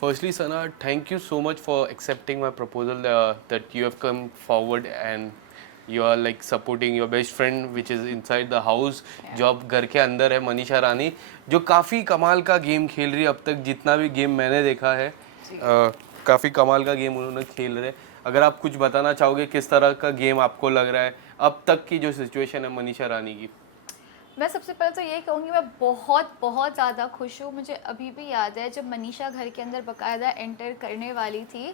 Firstly, Sana, thank you so much for accepting my proposal that you have come forward and you are like supporting your best friend which is inside the house. जो अब घर के अंदर है, मनीषा रानी, जो काफ़ी कमाल का गेम खेल रही है। अब तक जितना भी गेम मैंने देखा है काफ़ी कमाल का गेम उन्होंने खेल रहे। अगर आप कुछ बताना चाहोगे किस तरह का गेम आपको लग रहा है अब तक की जो सिचुएशन है मनीषा रानी की? मैं सबसे पहले तो यही कहूँगी, मैं बहुत बहुत ज़्यादा खुश हूँ। मुझे अभी भी याद है जब मनीषा घर के अंदर बाकायदा एंटर करने वाली थी,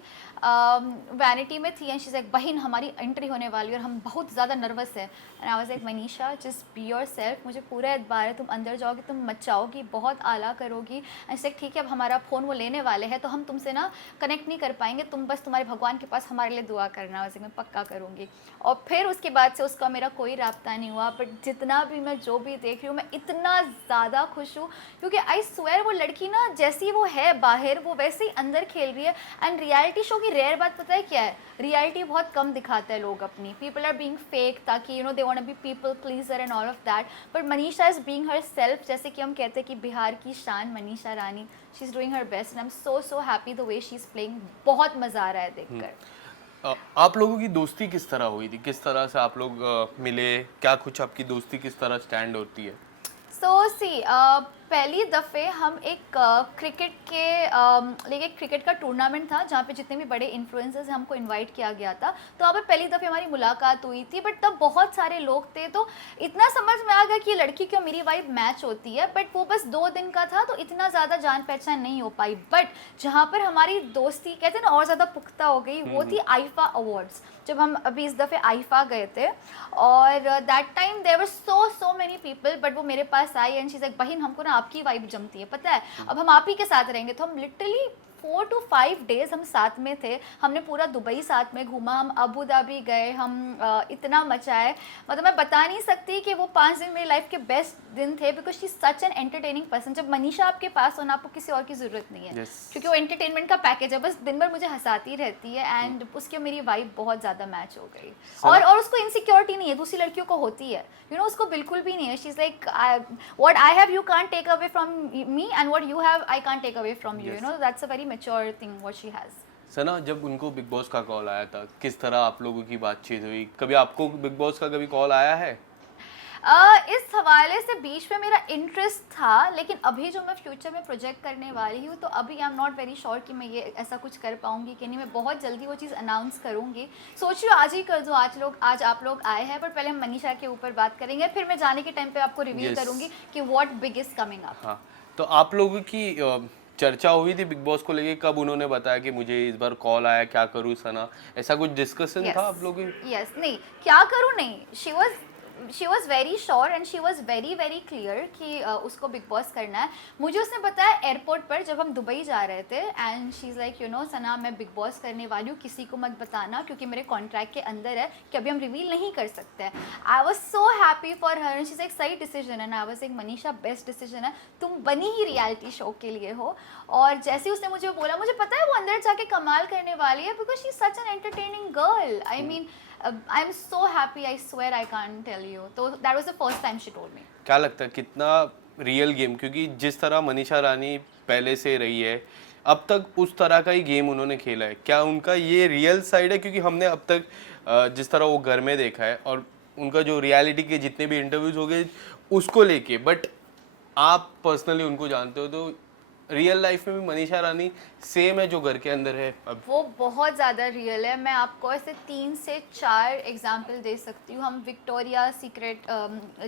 वैनिटी में थी एंड शी इज़ लाइक बहन हमारी एंट्री होने वाली है और हम बहुत ज़्यादा नर्वस है। And I was like Manisha just be your self, मुझे पूरा एतबार है तुम अंदर जाओगी, तुम मचाओगी, बहुत आला करोगी। एंड से ठीक है अब हमारा फ़ोन वो लेने वाले हैं तो हम तुमसे ना कनेक्ट नहीं कर पाएंगे, तुम बस तुम्हारे भगवान के पास हमारे लिए दुआ करना, वैसे मैं पक्का करूँगी। और फिर उसके बाद से उसका मेरा कोई राब्ता नहीं हुआ, बट जितना भी मैं जो भी देख रही हूँ मैं इतना ज़्यादा खुश हूँ क्योंकि आई स्वेयर वो लड़की ना जैसी वो है बाहर वो वैसे ही अंदर खेल रही है। एंड रियलिटी शो की रेयर बात पता है क्या है, रियलिटी बहुत कम दिखाते हैं लोग अपनी, पीपल आर बीइंग फेक ताकि they want to be people pleaser and all of that, but Manisha is being herself, जैसे कि हम कहते हैं कि बिहार की शान Manisha Rani, she is doing her best and I am so happy the way she is playing. बहुत मज़ा आ रहा है देखकर। आप लोगों की दोस्ती किस तरह हुई थी, किस तरह से आप लोग मिले, क्या कुछ आपकी दोस्ती किस तरह स्टैंड होती है? सो सी पहली दफ़े हम एक क्रिकेट के लेके क्रिकेट का टूर्नामेंट था जहाँ पे जितने भी बड़े इन्फ्लुएंसर्स हैं हमको इनवाइट किया गया था, तो वहाँ पे पहली दफ़े हमारी मुलाकात हुई थी। बट तब बहुत सारे लोग थे तो इतना समझ में आ गया कि लड़की क्यों मेरी वाइब मैच होती है, बट वो बस 2 दिन का था तो इतना ज़्यादा जान पहचान नहीं हो पाई। बट जहाँ पर हमारी दोस्ती कहते हैं ना और ज़्यादा पुख्ता हो गई वो थी आईफा अवार्ड्स, जब हम अभी इस दफ़े आईफा गए थे और that time there were so many people, but वो मेरे पास आई एंड शी इज़ लाइक बहन हमको ना आपकी वाइब जमती है, पता है अब हम आप ही के साथ रहेंगे। तो हम लिटरली 4 to 5 डेज हम साथ में थे, हमने पूरा दुबई साथ में घूमा, हम अबू धाबी गए, हम इतना मचाए, मतलब मैं बता नहीं सकती कि वो 5 दिन मेरी लाइफ के बेस्ट दिन थे because she such an entertaining person. जब मनीषा आपके पास हो ना आपको किसी और की ज़रूरत नहीं है क्योंकि वो एंटरटेनमेंट का पैकेज है, बस दिन भर मुझे हंसाती रहती है एंड उसकी मेरी वाइब बहुत ज़्यादा मैच हो गई। और उसको इनसिक्योरिटी नहीं है, दूसरी लड़कियों को होती है, उसको बिल्कुल भी नहीं है। She is like what I have you can't take away from me and what you have I can't take away from you, that's a very mature thing what she has. Sana, जब उनको बिग बॉस का call आया था किस तरह आप लोगों की बातचीत हुई? कभी आपको बिग बॉस का कभी कॉल आया है? इस हवाले से बीच में मेरा इंटरेस्ट था, लेकिन अभी जो मैं फ्यूचर में प्रोजेक्ट करने वाली हूँ तो अभी I am not very sure कि मैं ये ऐसा कुछ कर पाऊँगी कि नहीं। मैं बहुत जल्दी वो चीज़ अनाउंस करूँगी, सोच रही हूँ आज ही कर दूँ। आज आप लोग आए हैं पर पहले हम मनीषा के ऊपर बात करेंगे, फिर मैं जाने के टाइम पे आपको रिवील करूँगी कि what big is coming up. हाँ, तो आप लोगों की चर्चा हुई थी बिग बॉस को लेके? कब उन्होंने बताया कि मुझे इस बार कॉल आया, क्या करूँ सना, ऐसा कुछ डिस्कशन था आप लोगों की? यस नहीं क्या करूँ नहीं, she was very sure and she was very clear कि उसको बिग बॉस करना है। मुझे उसने बताया एयरपोर्ट पर जब हम दुबई जा रहे थे एंड शी इज़ लाइक सना मैं बिग बॉस करने वाली हूँ, किसी को मत बताना क्योंकि मेरे कॉन्ट्रैक्ट के अंदर है कि अभी हम रिवील नहीं कर सकते हैं। I was so happy for her, she is एक सही डिसीजन है ना। आई वॉज एक मनीषा बेस्ट डिसीजन है, तुम बनी ही रियलिटी शो के लिए हो। और जैसे ही उसने मुझे बोला मुझे पता है वो अंदर जाके कमाल करने वाली है because she is such an entertaining girl. I mean I am so happy, I swear I can't tell you. तो that was the first time she told me. क्या लगता है कितना रियल गेम, क्योंकि जिस तरह मनीषा रानी पहले से रही है अब तक उस तरह का ही गेम उन्होंने खेला है, क्या उनका ये रियल साइड है? क्योंकि हमने अब तक जिस तरह वो घर में देखा है और उनका जो रियलिटी के जितने भी इंटरव्यूज हो गए उसको लेके, बट आप पर्सनली उनको जानते हो तो रियल लाइफ में भी मनीषा रानी सेम है जो घर के अंदर है अब? वो बहुत ज़्यादा रियल है। मैं आपको ऐसे 3 से 4 एग्जाम्पल दे सकती हूँ। हम विक्टोरिया सीक्रेट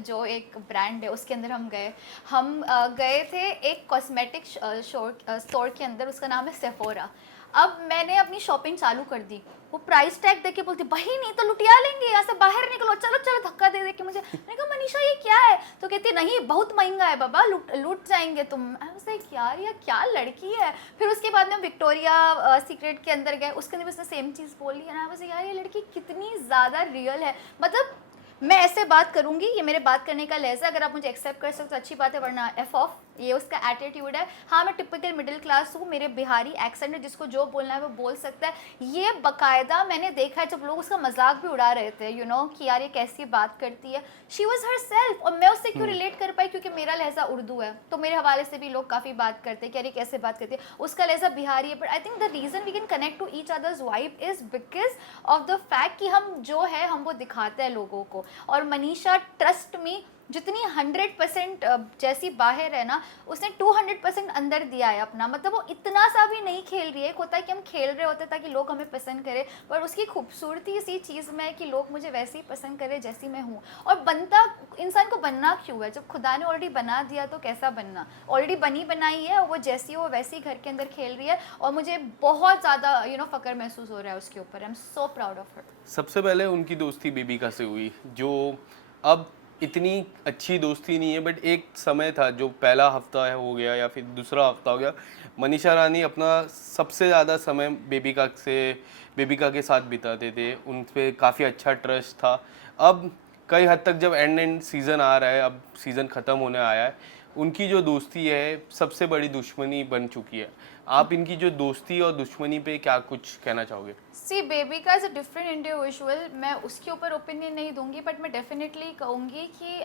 जो एक ब्रांड है उसके अंदर हम गए, गए थे एक कॉस्मेटिक स्टोर के अंदर, उसका नाम है सेफोरा। अब मैंने अपनी शॉपिंग चालू कर दी, वो प्राइस टैग देख के बोलती भाई नहीं तो लुटिया लेंगे, यहाँ से बाहर निकलो, चलो चलो, धक्का दे दे के मुझे। मैंने कहा मनीषा ये क्या है? तो कहती नहीं बहुत महंगा है बाबा, लूट जाएंगे तुम। आई वाज लाइक यार ये क्या लड़की है। फिर उसके बाद में विक्टोरिया सीक्रेट के अंदर गए, उसके अंदर भी उसने सेम चीज़ बोली है। आई वाज यार ये लड़की कितनी ज़्यादा रियल है। मतलब मैं ऐसे बात करूंगी, ये मेरे बात करने का लहजा, अगर आप मुझे एक्सेप्ट कर सकते हो तो अच्छी बात है, वरना एफ ऑफ, ये उसका एटीट्यूड है। हाँ मैं टिपिकल मिडिल क्लास हूँ, मेरे बिहारी एक्सेंट है, जिसको जो बोलना है वो बोल सकता है। ये बकायदा मैंने देखा है जब लोग उसका मजाक भी उड़ा रहे थे, यू नो, कि यार ये कैसी बात करती है। शी वॉज हर सेल्फ, और मैं उससे क्यों रिलेट कर पाई, क्योंकि मेरा लहजा उर्दू है, तो मेरे हवाले से भी लोग काफ़ी बात करते हैं कि अरे कैसे बात करती है, उसका लहजा बिहारी है। But I think the reason we can connect to each others vibe is because of the fact कि हम जो है हम वो दिखाते हैं लोगों को। और मनीषा, ट्रस्ट मी, जितनी 100% जैसी बाहर है ना, उसने 200% अंदर दिया है अपना। मतलब वो इतना सा भी नहीं खेल रही है। एक होता है कि हम खेल रहे होते हैं ताकि लोग हमें पसंद करें, पर उसकी खूबसूरती इसी चीज़ में है कि लोग मुझे वैसे ही पसंद करें जैसी मैं हूँ। और बनता इंसान को बनना क्यों है, जब खुदा ने ऑलरेडी बना दिया तो कैसा बनना, ऑलरेडी बनी बनाई है, वो जैसी हो वैसी ही घर के अंदर खेल रही है। और मुझे बहुत ज़्यादा फ़ख्र महसूस हो रहा है उसके ऊपर। आई am so proud of her. सबसे पहले उनकी दोस्ती बेबिका से हुई, जो अब इतनी अच्छी दोस्ती नहीं है, बट एक समय था जो पहला हफ्ता हो गया या फिर दूसरा हफ्ता हो गया, मनीषा रानी अपना सबसे ज़्यादा समय बेबिका के साथ बिताते थे, उन पे काफ़ी अच्छा ट्रस्ट था। अब कई हद तक जब एंड सीज़न आ रहा है, अब सीज़न ख़त्म होने आया है, उनकी जो दोस्ती है सबसे बड़ी दुश्मनी बन चुकी है। आप इनकी जो दोस्ती और दुश्मनी पे क्या कुछ कहना चाहोगे? See Bebika is a different individual, मैं उसके ऊपर ओपिनियन नहीं दूंगी, बट मैं डेफिनेटली कहूँगी कि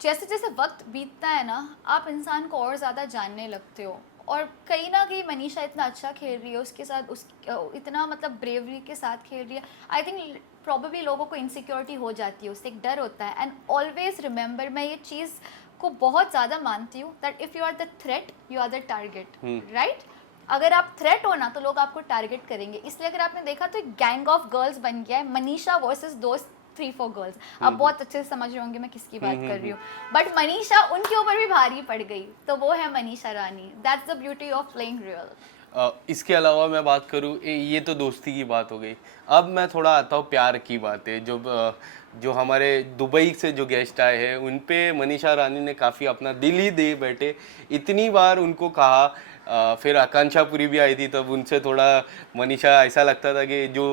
जैसे जैसे वक्त बीतता है ना, आप इंसान को और ज़्यादा जानने लगते हो। और कहीं ना कहीं मनीषा इतना अच्छा खेल रही है, उसके साथ उस इतना मतलब ब्रेवरी के साथ खेल रही है। आई थिंक प्रॉबेबली लोगों को इनसिक्योरिटी हो जाती है, उससे एक डर होता है। एंड ऑलवेज रिमेंबर, मैं ये चीज़ को बहुत ज़्यादा मानती हूँ, that if you are the threat you are the target, right. अगर आप थ्रेट हो ना तो लोग आपको टारगेट करेंगे। इसलिए अगर आपने देखा तो एक गैंग ऑफ गर्ल्स बन गया है, मनीषा वर्सेस दोस्त 3-4 गर्ल्स। आप बहुत अच्छे से समझ रहे होंगे मैं किसकी बात कर रही हूँ। बट मनीषा उनके ऊपर भी भारी पड़ गई, तो वो है Manisha Rani. That's the beauty of playing real. इसके अलावा मैं बात करूँ, ये तो दोस्ती की बात हो गई। अब मैं थोड़ा आता हूँ प्यार की बातें। जो हमारे दुबई से जो गेस्ट आए हैं उन पे मनीषा रानी ने काफ़ी अपना दिल ही दे बैठे। इतनी बार उनको कहा, फिर आकांक्षा पुरी भी आई थी, तब उनसे थोड़ा मनीषा ऐसा लगता था कि जो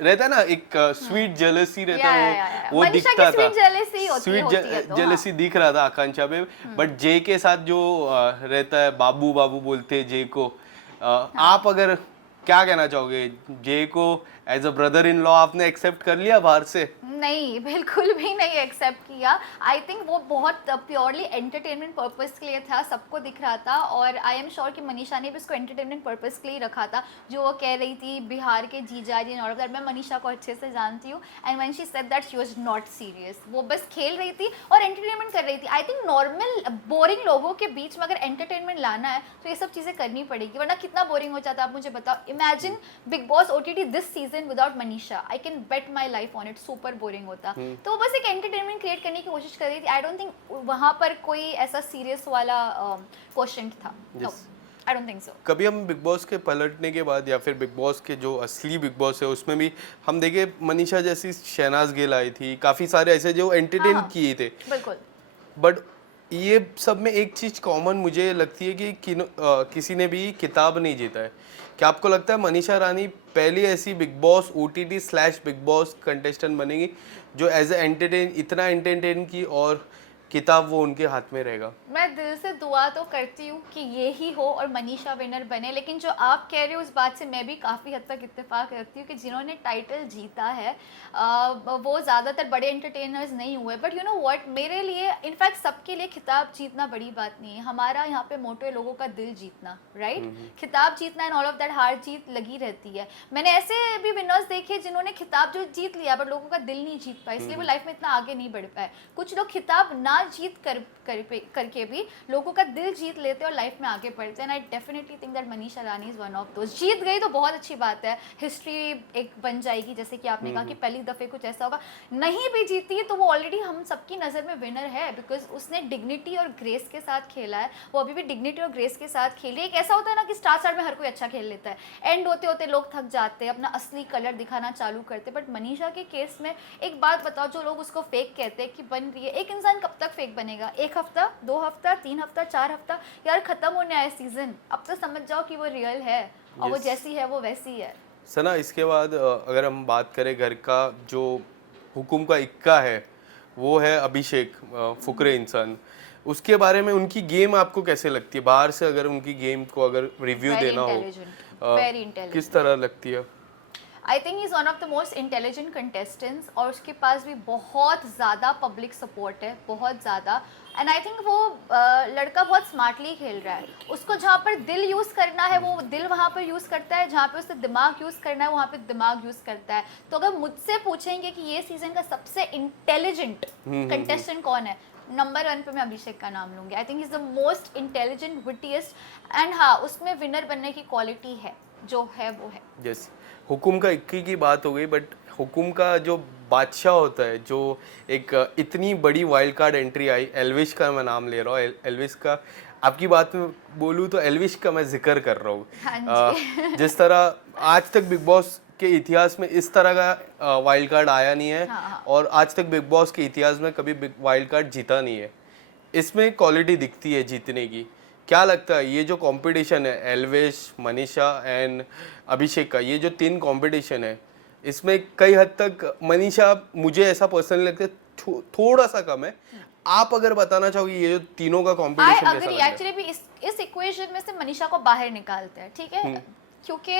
रहता है ना एक स्वीट जेलसी रहता है, वो मनीषा दिखता की था। स्वीट जेलेसी होती है तो जेलसी दिख रहा था आकांक्षा पे। बट जे के साथ जो रहता है, बाबू बाबू बोलते हैं जे को। आप अगर क्या कहना चाहोगे, जे को as a brother in law आपने एक्सेप्ट कर लिया बाहर से? नहीं, बिल्कुल भी नहीं एक्सेप्ट किया। आई थिंक वो बहुत प्योरली एंटरटेनमेंट पर्पस के लिए था, सबको दिख रहा था। और आई एम श्योर कि मनीषा ने भी उसको एंटरटेनमेंट पर्पस के लिए रखा था। जो वो कह रही थी बिहार के जीजा जी और दैट, मैं मनीषा को अच्छे से जानती हूँ। And when she said that she was not serious, वो बस खेल रही थी और एंटरटेनमेंट कर रही थी। आई थिंक नॉर्मल बोरिंग लोगों के बीच में अगर एंटरटेनमेंट लाना है तो ये सब चीज़ें करनी पड़ेगी, वरना कितना बोरिंग हो जाता है। आप मुझे बताओ, imagine big boss OTT this season without Manisha, I can bet my life on it, super boring होता। तो बस एक एंटरटेनमेंट क्रिएट करने की कोशिश कर रही थी। आई डोंट थिंक वहाँ पर कोई ऐसा सीरियस वाला क्वेश्चन था। आई डोंट थिंक सो। कभी हम बिग बॉस के पलटने के बाद या फिर बिग बॉस के जो असली बिग बॉस है उसमें भी हम देखे, मनीषा जैसी शहनाज गिल आई थी, काफ़ी सारे ऐसे जो एंटरटेन किए थे। बिल्कुल। बट ये सब में एक चीज़ कॉमन मुझे लगती है कि किसी ने भी किताब नहीं जीता है। क्या आपको लगता है मनीषा रानी पहली ऐसी बिग बॉस OTT/बिग बॉस कंटेस्टेंट बनेगी जो एज ए एंटरटेन, इतना एंटरटेन की और किताब वो उनके हाथ में रहेगा? मैं दिल से दुआ तो करती हूँ कि ये ही हो और मनीषा विनर बने। लेकिन जो आप कह रहे हो उस बात से मैं भी काफ़ी हद तक इत्तेफाक रखती हूँ कि जिन्होंने टाइटल जीता है वो ज़्यादातर बड़े एंटरटेनर्स नहीं हुए। बट यू नो व्हाट, मेरे लिए इनफैक्ट सबके लिए खिताब जीतना बड़ी बात नहीं है। हमारा यहाँ पे मोटो है लोगों का दिल जीतना, राइट। खिताब जीतना एंड ऑल ऑफ दैट, हार जीत लगी रहती है। मैंने ऐसे भी विनर्स देखे जिन्होंने खिताब जो जीत लिया बट लोगों का दिल नहीं जीत पाए, इसलिए वो लाइफ में इतना आगे नहीं बढ़ पाए। कुछ लोग खिताब ना जीत करके भी लोगों का दिल जीत लेते और लाइफ में आगे बढ़ते हैं। I definitely think that Manisha Rani is one of those. जीत गई तो बहुत अच्छी बात है, हिस्ट्री एक बन जाएगी, जैसे कि आपने कहा कि पहली दफ़े कुछ ऐसा होगा। नहीं भी जीती तो वो ऑलरेडी हम सबकी नज़र में विनर है, बिकॉज उसने डिग्निटी और ग्रेस के साथ खेला है। वो अभी भी डिग्निटी और ग्रेस के साथ खेल रही है। एक ऐसा होता है ना कि स्टार में हर कोई अच्छा खेल लेता है, एंड होते होते लोग थक जाते हैं, अपना असली कलर दिखाना चालू करते। बट मनीषा के केस में एक बात बताओ, जो लोग उसको फेक कहते हैं कि बन रही है, एक इंसान कब तक फेक बनेगा? 1 हफ्ता, 2 हफ्ता, 3 हफ्ता, 4 हफ्ता? यार खत्म होने आया सीजन, अब तो समझ जाओ कि वो रियल है और वो जैसी है वो वैसी है। सना, इसके बाद अगर हम बात करें घर का जो हुकुम का इक्का है वो है अभिषेक फुकरे इंसान, उसके बारे में उनकी गेम आपको कैसे लगती है? बाहर से अगर उनकी गेम को अगर रिव्यू वेरी देना हो इंटेलिजेंट, वेरी इंटेलिजेंट। किस तरह लगती है? I think he is one of the most intelligent contestants, और उसके पास भी बहुत ज़्यादा पब्लिक सपोर्ट है, बहुत ज़्यादा। एंड आई थिंक वो लड़का बहुत स्मार्टली खेल रहा है। उसको जहाँ पर दिल यूज़ करना है वो दिल वहाँ पर यूज़ करता है, जहाँ पे उसे दिमाग यूज़ करना है वहाँ पे दिमाग यूज़ करता है। तो अगर मुझसे पूछेंगे कि ये सीज़न का सबसे इंटेलिजेंट कंटेस्टेंट कौन है, नंबर 1 पे मैं अभिषेक का नाम लूँगी। I think is the most intelligent, wittiest, and हाँ, उसमें विनर बनने की क्वालिटी है, जो है वो है। यस, हुकुम का इक्की की बात हो गई, बट हुकुम का जो बादशाह होता है, जो एक इतनी बड़ी वाइल्ड कार्ड एंट्री आई, एल्विश का मैं नाम ले रहा हूँ, एल्विश का आपकी बात में बोलूँ तो एल्विश का मैं जिक्र कर रहा हूँ। हाँ जी। जिस तरह आज तक बिग बॉस के इतिहास में इस तरह का वाइल्ड कार्ड आया नहीं है, हाँ, हाँ। और आज तक बिग बॉस के इतिहास में कभी बिग वाइल्ड कार्ड जीता नहीं है। इसमें क्वालिटी दिखती है जीतने की। क्या लगता है ये जो कंपटीशन है एल्वेश, मनीषा एंड अभिषेक का, ये जो 3 कंपटीशन है, इसमें कई हद तक मनीषा मुझे ऐसा पर्सनली लगता है थोड़ा सा कम है। आप अगर बताना चाहोगे ये जो तीनों का आई कंपटीशन कैसा अग्री, लग रहा है? एक्चुअली भी इस इक्वेशन में से मनीषा को बाहर निकालते हैं, ठीक है? क्योंकि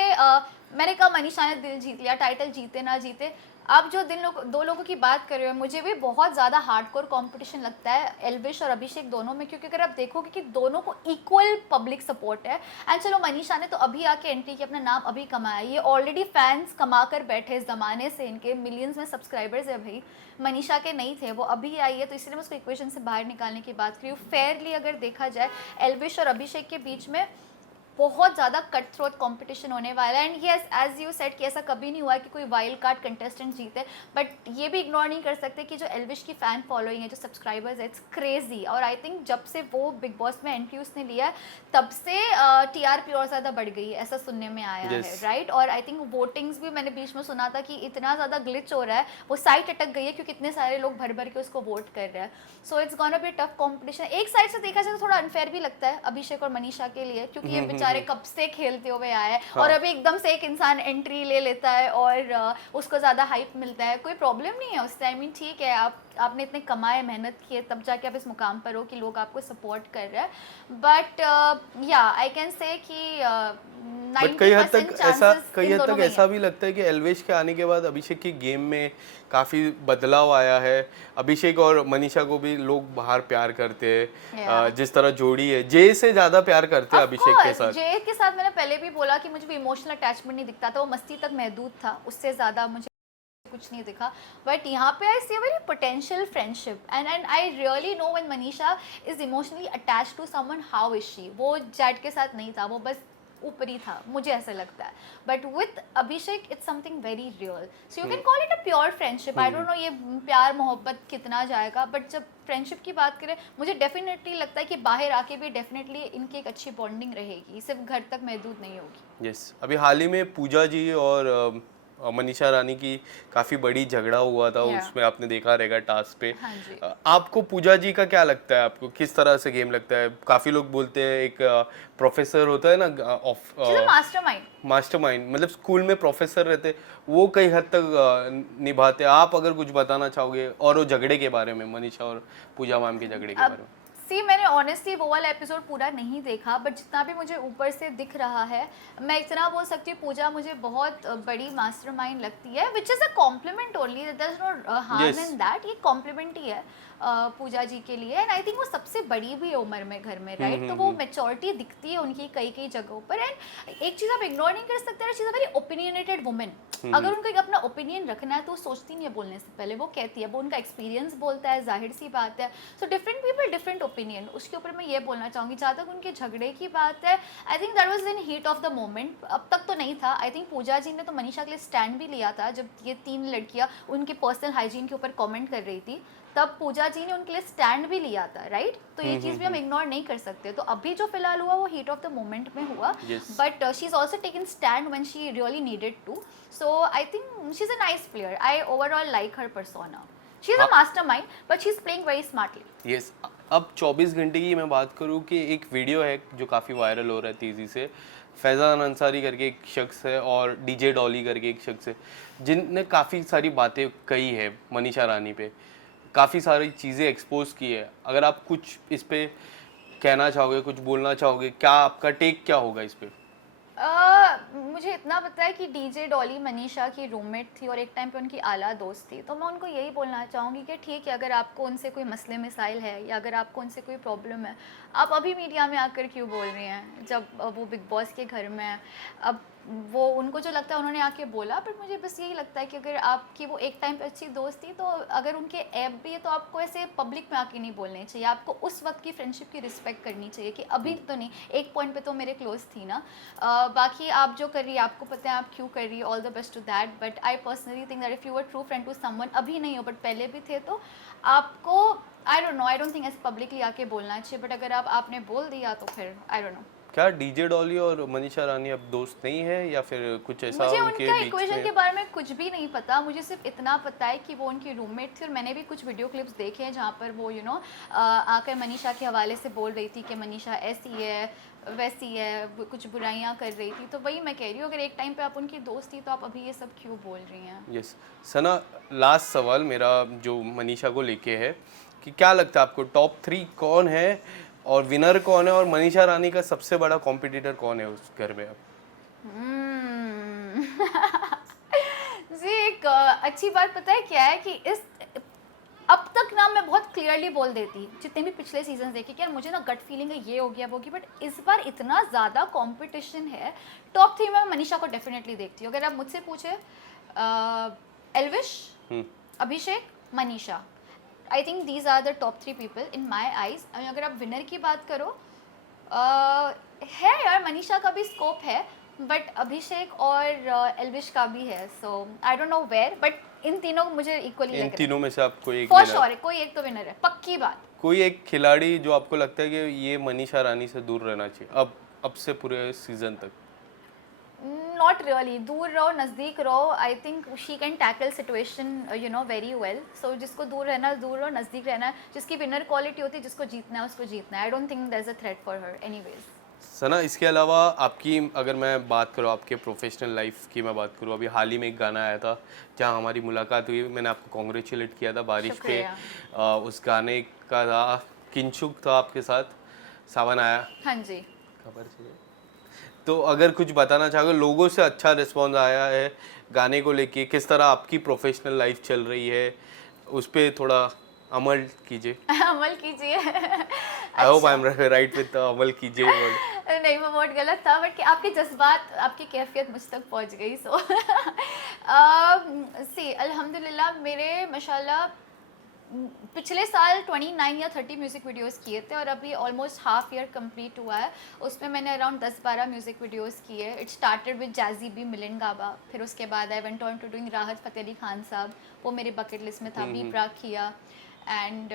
मैंने कहा मनीषा ने दिल जीत लिया, टाइटल जीते ना जीते। आप जो दो लोगों की बात कर रहे हो, मुझे भी बहुत ज़्यादा हार्डकोर कंपटीशन लगता है एल्विश और अभिषेक दोनों में, क्योंकि अगर आप देखोगे कि दोनों को इक्वल पब्लिक सपोर्ट है। एंड चलो मनीषा ने तो अभी आके एंट्री की, अपना नाम अभी कमाया, ये ऑलरेडी फैंस कमा कर बैठे इस ज़माने से, इनके मिलियंस में सब्सक्राइबर्स है भाई। मनीषा के नहीं थे, वो अभी आई है, तो इसलिए मैं उसको इक्वेशन से बाहर निकालने की बात करी हूँ। फेयरली अगर देखा जाए एल्विश और अभिषेक के बीच में बहुत ज़्यादा कट थ्रोट कॉम्पिटिशन होने वाला है। And yes, as you said कि ऐसा कभी नहीं हुआ है कि कोई वाइल्ड कार्ड कंटेस्टेंट जीते, बट ये भी इग्नोर नहीं कर सकते कि जो एल्विश की फ़ैन फॉलोइंग है, जो सब्सक्राइबर्स है, इट्स क्रेजी। और आई थिंक जब से वो बिग बॉस में एंट्री उसने लिया है, तब से टीआरपी और ज़्यादा बढ़ गई है, ऐसा सुनने में आया है, राइट? और आई थिंक वोटिंग्स भी मैंने बीच में सुना था कि इतना ज़्यादा ग्लिच हो रहा है, वो साइट अटक गई है क्योंकि इतने सारे लोग भर भर के उसको वोट कर रहे हैं। So it's gonna be tough competition. एक साइड से देखा जाए तो थोड़ा अनफेयर भी लगता है अभिषेक और मनीषा के लिए, क्योंकि ये बेचारे कब से खेलते हुए आए हैं, और अभी एकदम से एक इंसान एंट्री ले लेता है और उसको ज़्यादा हाइप मिलता है। कोई प्रॉब्लम नहीं है उससे, आई मीन ठीक है, आपने इतने कमाए, मेहनत किए, तब जाके आप इस मुकाम पर हो कि लोग आपको सपोर्ट कर रहे हैं। बट या आई कैन से कि बट कई हद तक ऐसा भी लगता है कि एल्वेश के आने के बाद अभिषेक की गेम में काफ़ी बदलाव आया है। अभिषेक और मनीषा को भी लोग बाहर प्यार करते हैं, जिस तरह जोड़ी है, जे से ज़्यादा प्यार करते हैं अभिषेक के साथ। जे के साथ मैंने पहले भी बोला कि मुझे भी इमोशनल अटैचमेंट नहीं दिखता था, वो मस्ती तक महदूद था, उससे ज़्यादा मुझे कुछ नहीं दिखा। बट यहाँ पे I see a very potential friendship, and I really know when Manisha is emotionally attached to someone, how is she. वो जैड के साथ नहीं था, वो बस ऊपरी था, मुझे ऐसा लगता है। But with Abhishek it's something very real, so you can call it a pure friendship. I don't no ये प्यार मोहब्बत कितना जाएगा, बट जब फ्रेंडशिप की बात करें, मुझे डेफिनेटली लगता है कि बाहर आके भी डेफिनेटली इनकी एक अच्छी बॉन्डिंग रहेगी, सिर्फ घर तक महदूद नहीं होगी। यस, अभी हाल ही में पूजा जी और मनीषा रानी की काफ़ी बड़ी झगड़ा हुआ था, उसमें आपने देखा रहेगा टास्क पे। हाँ जी। आपको पूजा जी का क्या लगता है? आपको किस तरह से गेम लगता है? काफ़ी लोग बोलते हैं एक प्रोफेसर होता है ना, मास्टरमाइंड, मतलब स्कूल में प्रोफेसर रहते, वो कई हद तक निभाते। आप अगर कुछ बताना चाहोगे और वो झगड़े के बारे में, मनीषा और पूजा मैम के झगड़े के बारे में? मैंने ऑनेस्टली वो वाला एपिसोड पूरा नहीं देखा, बट जितना भी मुझे ऊपर से दिख रहा है, मैं इतना बोल सकती हूँ, पूजा मुझे बहुत बड़ी मास्टरमाइंड लगती है, which is a compliment only, there is no harm in that. ये कॉम्प्लीमेंट ही है पूजा जी के लिए। एंड आई थिंक वो सबसे बड़ी भी है उम्र में घर में, राइट? तो वो मेच्योरिटी दिखती है उनकी कई कई जगहों पर। एंड एक चीज़ आप इग्नोर नहीं कर सकते, चीज़ वेरी ओपिनियनेटेड वुमेन। अगर उनको एक अपना ओपिनियन रखना है तो वो सोचती नहीं है बोलने से पहले, वो कहती है, वो उनका एक्सपीरियंस बोलता है, जाहिर सी बात है। So different people different opinion. उसके ऊपर मैं ये बोलना चाहूँगी, जहाँ तक उनके झगड़े की बात है, I think that was in heat of the moment. अब तक तो नहीं था। आई थिंक पूजा जी ने तो मनीषा के लिए स्टैंड भी लिया था, जब ये 3 लड़कियाँ उनके पर्सनल हाइजीन के ऊपर कॉमेंट कर रही थी, तब पूजा जी ने उनके लिए स्टैंड भी लिया था, राइट? तो ये चीज़ भी हम इग्नोर नहीं कर सकते। तो अभी जो फिलहाल हुआ वो हीट ऑफ द मोमेंट में हुआ, but she is also taken stand when she really needed to. So I think she is a nice player. I overall like her persona. She is a mastermind, but she is playing very smartly. Yes, अब 24 घंटे की मैं बात करूँ कि एक video है जो काफ़ी वायरल हो रहा है तेज़ी से, फैज़ान अंसारी करके एक शख्स है और डीजे डॉली करके एक शख्स है, जिनने काफ़ी सारी बातें कही है मनीषा रानी पे, काफ़ी सारी चीज़ें एक्सपोज की है। अगर आप कुछ इस पे कहना चाहोगे, कुछ बोलना चाहोगे, क्या आपका टेक क्या होगा इस पे? मुझे इतना पता है कि डीजे डॉली मनीषा की रूममेट थी और एक टाइम पे उनकी आला दोस्त थी, तो मैं उनको यही बोलना चाहूँगी कि ठीक है, अगर आपको उनसे कोई मसले मसाइल है या अगर आपको उनसे कोई प्रॉब्लम है, आप अभी मीडिया में आकर क्यों बोल रही हैं जब वो बिग बॉस के घर में है। अब वो उनको जो लगता है उन्होंने आके बोला, पर मुझे बस यही लगता है कि अगर आपकी वो एक टाइम पे अच्छी दोस्त थी, तो अगर उनके ऐप भी है तो आपको ऐसे पब्लिक में आके नहीं बोलने चाहिए, आपको उस वक्त की फ्रेंडशिप की रिस्पेक्ट करनी चाहिए कि अभी तो नहीं, एक पॉइंट पे तो मेरे क्लोज थी ना। बाकी आप जो कर रही है आपको पता है आप क्यों कर रही है, all the best to that, but I personally think that if you are true friend to someone, अभी नहीं हो बट पहले भी थे, तो आपको I don't know, I don't think ऐसे पब्लिकली आके बोलना चाहिए, बट अगर आपने बोल दिया तो फिर आई डोंट नो। क्या डीजे डॉली और मनीषा रानी अब दोस्त नहीं है या फिर कुछ ऐसा मुझे उनके उनका बीच इक्वेशन में? के बारे में कुछ भी नहीं पता, मुझे सिर्फ इतना पता है कि वो उनकी रूममेट थी और मैंने भी कुछ वीडियो क्लिप्स देखे हैं जहाँ पर वो आकर मनीषा के हवाले से बोल रही थी कि मनीषा ऐसी है वैसी है, वो कुछ बुराइयाँ कर रही थी, तो वही मैं कह रही हूँ, अगर एक टाइम पे आप उनकी दोस्त थी तो आप अभी ये सब क्यों बोल रही हैं। यस सना, लास्ट सवाल मेरा जो मनीषा को लेके है कि क्या लगता है आपको टॉप 3 कौन है और विनर कौन है और मनीषा रानी का सबसे बड़ा कॉम्पिटिटर कौन है उस घर में अब? हम्म। जी, एक अच्छी बात पता है क्या है कि इस अब तक ना मैं बहुत क्लियरली बोल देती, जितने भी पिछले सीजन देखे कि यार मुझे ना गट फीलिंग है ये हो गया वो हो गया, बट इस बार इतना ज़्यादा कंपटीशन है। टॉप 3 में मैं मनीषा को डेफिनेटली देखती हूँ, अगर आप मुझसे पूछे Elvish, hmm, Abhishek, Manisha, I think these are the top 3 people in my eyes. अगर आप विनर की बात करो, है यार मनीषा का भी स्कोप है, बट अभिषेक और एल्विश का भी है, so I don't know where, but इन तीनों को मुझे इक्वली इन लग रहा तीनों में से आपको है, एक फॉर विनर, श्योर है, कोई एक तो विनर है, पक्की बात। कोई एक खिलाड़ी जो आपको लगता है कि ये मनीषा रानी से दूर रहना चाहिए अब से पूरे सीजन तक? नॉट रियली, दूर रहो नज़दीक रहो, I think she can tackle situation very well, so जिसको दूर रहना दूर रहो, नज़दीक रहना, जिसकी विनर क्वालिटी होती है, जिसको जीतना है उसको जीतना है, I don't think there is a threat for her anyways. Sana, इसके अलावा आपकी अगर मैं बात करूँ, आपके प्रोफेशनल लाइफ की मैं बात करूँ, अभी हाल ही में एक गाना आया था जहाँ हमारी मुलाकात हुई, मैंने आपको कॉन्ग्रेचुलेट किया था बारिश पे। शुक्रिया। उस गाने का था किंशुक था आपके साथ, सावन आया, हाँ जी। खबर चाहिए। तो अगर कुछ बताना चाहोगे, लोगों से अच्छा रिस्पॉन्स आया है गाने को लेके, किस तरह आपकी प्रोफेशनल लाइफ चल रही है, उस पर थोड़ा अमल कीजिए। अमल कीजिए। आई होप आई अच्छा। एम राइट विद अमल कीजिए वर्ड। नहीं, वो वर्ड गलत था, बट आपके जज्बात आपकी कैफियत मुझ तक पहुंच गई, सो सी अल्हम्दुलिल्लाह मेरे माशाल्लाह पिछले साल 29 या 30 म्यूज़िक वीडियोस किए थे और अभी ऑलमोस्ट हाफ ईयर कंप्लीट हुआ है, उसमें मैंने अराउंड 10-12 म्यूज़िक वीडियोस किए। It started with Jazzy B, Milind Gaba, फिर उसके बाद I went on to doing Rahat Fateh Ali Khan साहब, वो मेरे बकेट लिस्ट में था, बी प्राक किया, एंड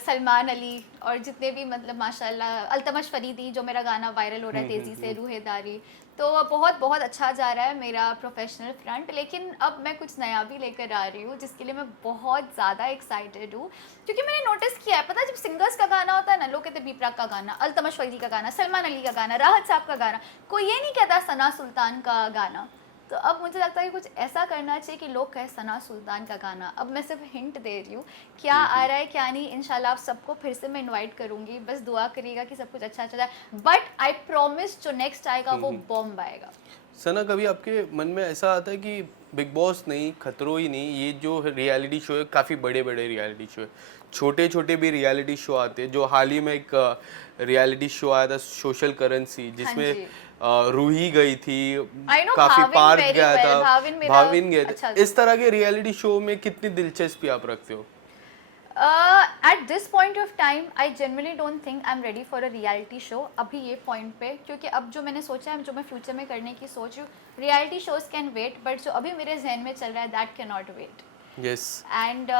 सलमान अली, और जितने भी मतलब माशाल्लाह, अल्तमश फरीदी जो मेरा गाना वायरल हो रहा है तेज़ी से, रूहेदारी, तो बहुत बहुत अच्छा जा रहा है मेरा प्रोफेशनल फ्रंट। लेकिन अब मैं कुछ नया भी लेकर आ रही हूँ जिसके लिए मैं बहुत ज़्यादा एक्साइटेड हूँ, क्योंकि मैंने नोटिस किया है, पता है जब सिंगर्स का गाना होता है ना, लोग कहते हैं बी प्राक का गाना, अल्तमश फरीदी का गाना, सलमान अली का गाना, राहत साहब का गाना, कोई ये नहीं कहता सना सुल्तान का गाना। तो अब मुझे लगता है कि कुछ ऐसा करना चाहिए कि लोग कहें सना सुल्तान का गाना। अब मैं सिर्फ हिंट दे रही हूँ, क्या आ रहा है क्या नहीं, इंशाल्लाह आप सबको फिर से मैं इनवाइट करूँगी, बस दुआ करिएगा कि सब कुछ अच्छा चला जाए, बट आई प्रॉमिस जो नेक्स्ट आएगा वो बॉम्ब आएगा। सना, कभी आपके मन में ऐसा आता है कि बिग बॉस नहीं, खतरों ही नहीं, ये जो रियलिटी शो है, काफ़ी बड़े बड़े रियलिटी शो है, छोटे छोटे भी रियलिटी शो आते हैं, जो हाल ही में एक रियलिटी शो आया था सोशल करेंसी, जिसमें जी। रूही गई थी, आई नो, काफ़ी भाविन पार्क वेरी गया वेल, था, भाविन मेरा भाविन गए अच्छा थे, इस तरह के रियलिटी शो में कितनी दिलचस्पी आप रखते हो? At this point of time I generally don't think I am ready for a reality show अभी ये पॉइंट पे, क्योंकि अब जो मैंने सोचा है, जो मैं फ्यूचर में करने की सोच रही हूँ, reality shows can wait, but जो अभी मेरे जहन में चल रहा है that can not wait. Yes, and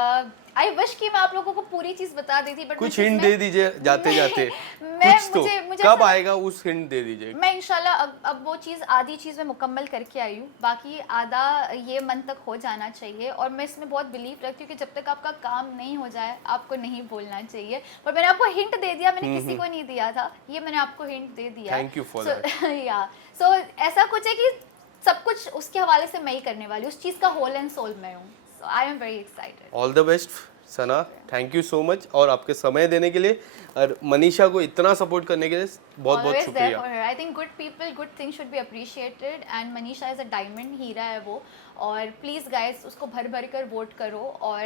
I wish कि मैं आप लोगों को पूरी चीज बता देती, बट कुछ हिंट दे दीजिए जाते जाते। मैं कुछ तो मुझे कब ऐसा- आएगा उस हिंट दे दीजिए। मैं इंशाल्लाह अब वो चीज़ आधी चीज़ मैं मुकम्मल करके आई हूँ, बाकी आधा ये मन तक हो जाना चाहिए। और मैं इसमें बहुत बिलीव रखती हूँ कि जब तक आपका काम नहीं हो जाए आपको नहीं बोलना चाहिए। पर मैंने आपको हिंट दे दिया, मैंने किसी को नहीं दिया था, ये मैंने आपको हिंट दे दिया। Thank you for that। या सो ऐसा कुछ है कि सब कुछ उसके हवाले से मैं ही करने वाली हूँ, उस चीज़ का होल एंड सोल मैं हूँ। So I am very excited. All the best Sana, thank you so much, और आपके समय देने के लिए और मनीषा को इतना सपोर्ट करने के लिए बहुत बहुत Always there for शुक्रिया। her. I think good people, good things should be appreciated and Manisha is a diamond, हीरा है वो। और प्लीज़ गाइस उसको भर भर कर वोट करो और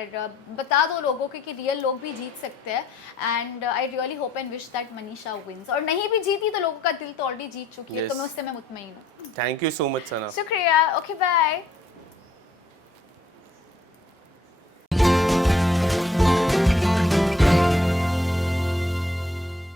बता दो लोगों को कि रियल लोग भी जीत सकते हैं। And I really hope and wish that Manisha wins, और नहीं भी जीती तो लोगों का दिल तो ऑलरेडी जीत चुकी है, तो Yes. मैं उससे मैं मुतमईन हूँ। थैंक यू सो मच सना। शुक्रिया, ओके बाय।